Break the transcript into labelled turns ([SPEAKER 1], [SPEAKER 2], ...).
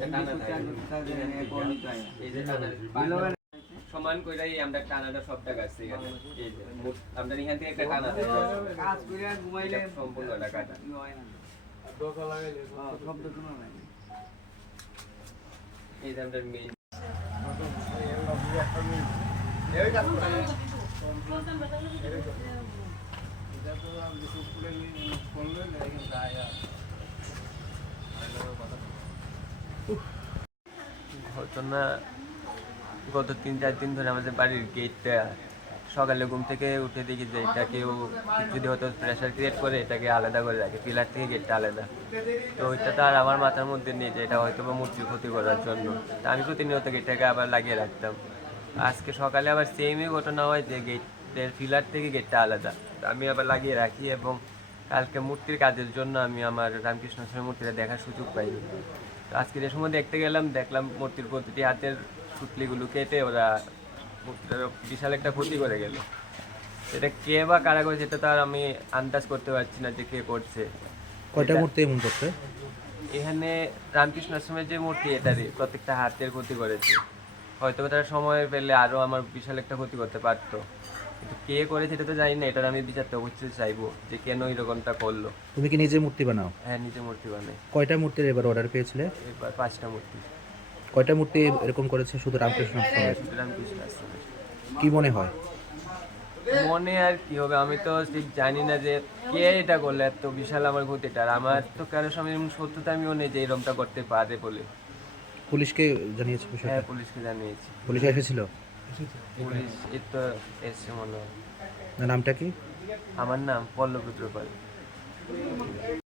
[SPEAKER 1] সমান কইরাই আমরা টানাটা সব টাকা আছে এখানে এই আমরা এখান থেকে একটা টানা দেব
[SPEAKER 2] কাজ করে ঘুমাইলে
[SPEAKER 1] সম্পূর্ণ টাকাটা
[SPEAKER 2] দোকা লাগাইলে সব তো শোনা নাই
[SPEAKER 1] এইটা আমাদের মেইন এই কথা বলতাম এটা তো
[SPEAKER 3] আমি সুপুরে নিয়ে বললে না এই গায়া আর কথা ঘটনা গত তিন চার দিন ধরে আমাদের বাড়ির গেটটা সকালে ঘুম থেকে উঠে দেখি যে এটা কেউ যদি হয়তো প্রেশার ক্রিয়েট করে এটাকে আলাদা করে রাখে পিলার থেকে গেটটা আলাদা তো ওইটা তো আর আমার মাথার মধ্যে নেই যে এটা হয়তো বা মূর্তি ক্ষতি করার জন্য তা আমি প্রতিনিয়ত গেটটাকে আবার লাগিয়ে রাখতাম আজকে সকালে আবার সেমই ঘটনা হয় যে গেটের পিলার থেকে গেটটা আলাদা আমি আবার লাগিয়ে রাখি এবং কালকে মূর্তির কাজের জন্য আমি আমার রামকৃষ্ণ মূর্তিটা দেখার সুযোগ পাই আজকের এই সময় দেখতে গেলাম দেখলাম মূর্তির প্রতিটি হাতের সুতলিগুলো কেটে ওরা মূর্তিটার বিশাল একটা ক্ষতি করে গেল এটা কে বা কারা করেছে এটা তার আমি আন্দাজ করতে পারছি না যে কে করছে
[SPEAKER 4] কয়টা মূর্তি এমন করতে
[SPEAKER 3] এখানে রামকৃষ্ণ আশ্রমের যে মূর্তি এটা রে প্রত্যেকটা হাতের ক্ষতি করেছে হয়তো তারা সময় পেলে আরও আমার বিশাল একটা ক্ষতি করতে পারতো কে করে সেটা তো জানি না আমি যে করলো
[SPEAKER 4] তুমি কি নিজে মূর্তি বানাও
[SPEAKER 3] হ্যাঁ নিজে মূর্তি বানাই
[SPEAKER 4] কয়টা মূর্তি অর্ডার মূর্তি কয়টা মূর্তি এরকম করেছে শুধু রামকৃষ্ণ রামকৃষ্ণ কি মনে হয়
[SPEAKER 3] মনে আর কি হবে আমি তো ঠিক জানি না যে কে এটা করলো এত বিশাল আমার ক্ষতি আর আমার তো কারো সময় সত্যতা আমিও নেই যে এরকমটা করতে পারে বলে
[SPEAKER 4] পুলিশকে জানিয়েছি হ্যাঁ
[SPEAKER 3] পুলিশকে জানিয়েছি
[SPEAKER 4] পুলিশ এসেছিল নামটা কি
[SPEAKER 3] আমার নাম পল্লবী প্রপাল